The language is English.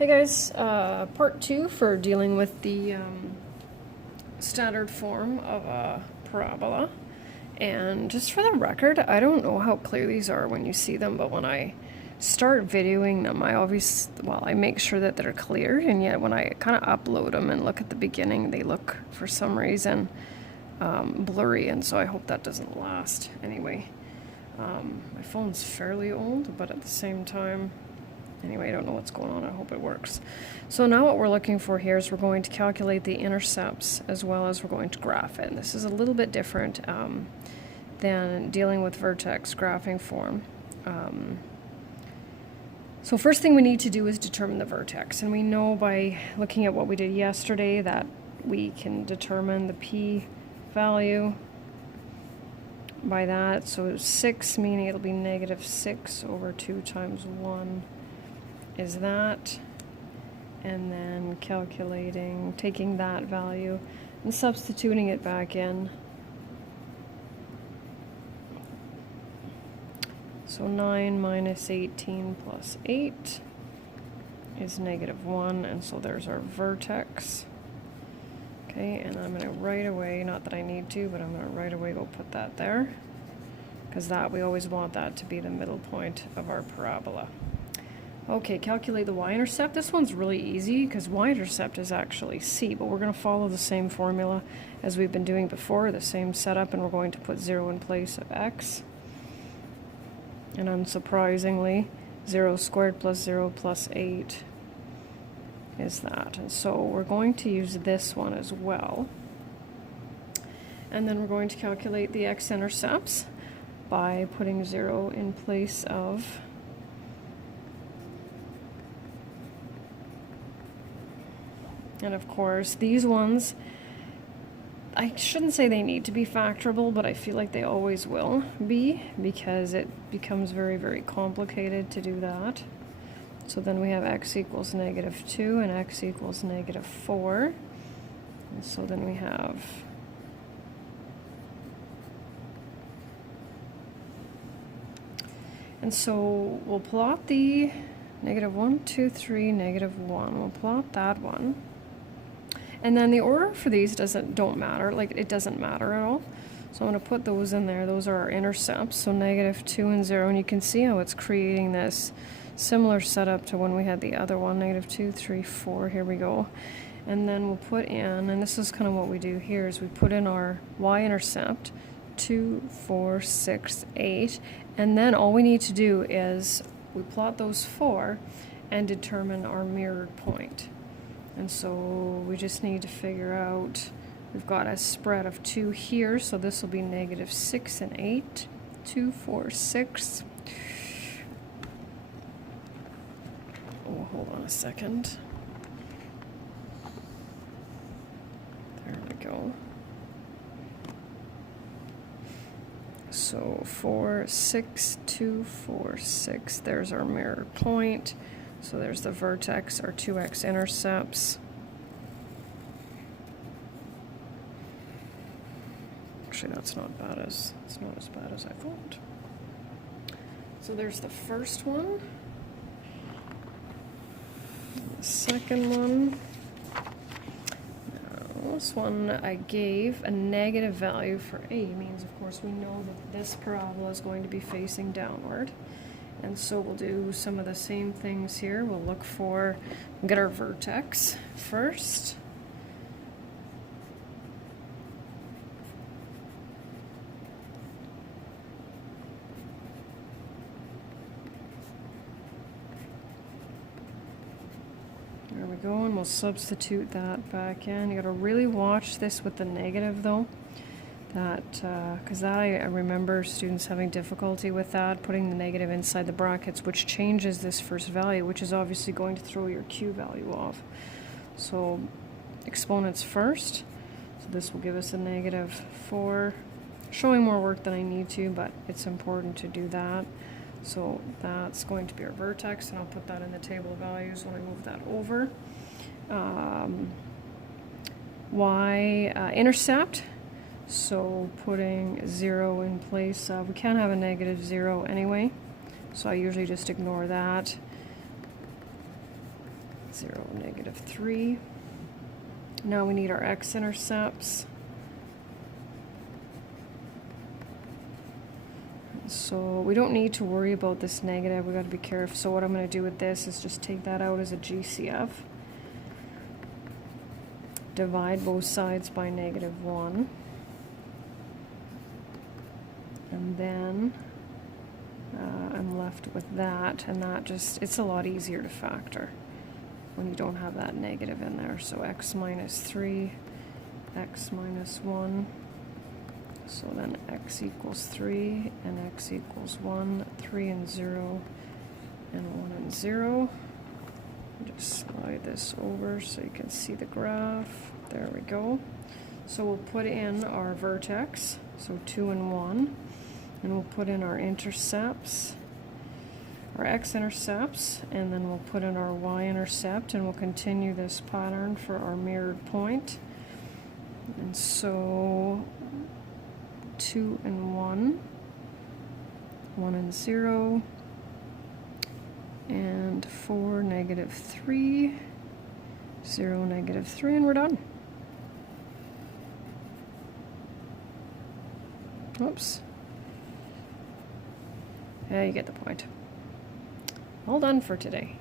Hey guys, part 2 for dealing with the standard form of a parabola. And just for the record, I don't know how clear these are when you see them, but when I start videoing them, I make sure that they're clear, and yet when I kind of upload them and look at the beginning, they look, for some reason, blurry, and so I hope that doesn't last. Anyway, my phone's fairly old, but at the same time, anyway, I don't know what's going on. I hope it works. So now what we're looking for here is we're going to calculate the intercepts as well as we're going to graph it. And this is a little bit different than dealing with vertex graphing form. So first thing we need to do is determine the vertex. And we know by looking at what we did yesterday that we can determine the p value by that. So 6, meaning it'll be negative 6 over 2 times 1. Is that, and then calculating, taking that value and substituting it back in. So 9 minus 18 plus 8 is negative 1, and so there's our vertex. Okay, and I'm going to right away, not that I need to, but I'm going to right away go put that there, because that, we always want that to be the middle point of our parabola. Okay, calculate the y-intercept. This one's really easy because y-intercept is actually c, but we're going to follow the same formula as we've been doing before, the same setup, and we're going to put 0 in place of x. And unsurprisingly, 0 squared plus 0 plus 8 is that. And so we're going to use this one as well. And then we're going to calculate the x-intercepts by putting 0 in place of and of course, these ones, I shouldn't say they need to be factorable, but I feel like they always will be, because it becomes very, very complicated to do that. So then we have x equals negative 2 and x equals negative 4. And so then we have and so we'll plot the negative 1, 2, 3, negative 1. We'll plot that one. And then the order for these don't matter, like it doesn't matter at all. So I'm going to put those in there. Those are our intercepts, so negative 2 and 0. And you can see how it's creating this similar setup to when we had the other one, negative 2, 3, 4. Here we go. And then we'll put in, and this is kind of what we do here, is we put in our y-intercept, 2, 4, 6, 8. And then all we need to do is we plot those 4 and determine our mirrored point. And so we just need to figure out, we've got a spread of 2 here, so this will be negative 6 and 8. 2, 4, 6. Oh, hold on a second. There we go. So 4, 6, 2, 4, 6. There's our mirrored point. So there's the vertex, our 2x intercepts. Actually, it's not as bad as I thought. So there's the first one. The second one. Now, this one I gave a negative value for a, means of course we know that this parabola is going to be facing downward. And so we'll do some of the same things here. We'll look for, get our vertex first. There we go, and we'll substitute that back in. You gotta really watch this with the negative though. Because I remember students having difficulty with that, putting the negative inside the brackets, which changes this first value, which is obviously going to throw your q value off. So exponents first. So this will give us a negative 4. Showing more work than I need to, but it's important to do that. So that's going to be our vertex, and I'll put that in the table of values when I move that over. Y-intercept. So putting 0 in place of, we can't have a negative 0 anyway, so I usually just ignore that. 0, negative 3. Now we need our x-intercepts. So we don't need to worry about this negative. We got to be careful. So what I'm going to do with this is just take that out as a GCF. Divide both sides by -1. And then I'm left with that, and that just, it's a lot easier to factor when you don't have that negative in there. So x minus 3, x minus 1. So then x equals 3, and x equals 1, 3 and 0, and 1 and 0. Just slide this over so you can see the graph. There we go. So we'll put in our vertex, so 2 and 1, and we'll put in our intercepts, our x-intercepts, and then we'll put in our y-intercept, and we'll continue this pattern for our mirrored point. And so 2 and 1, 1 and 0, and 4, negative 3, 0, negative 3, and we're done. Oops. Yeah, you get the point. All done for today.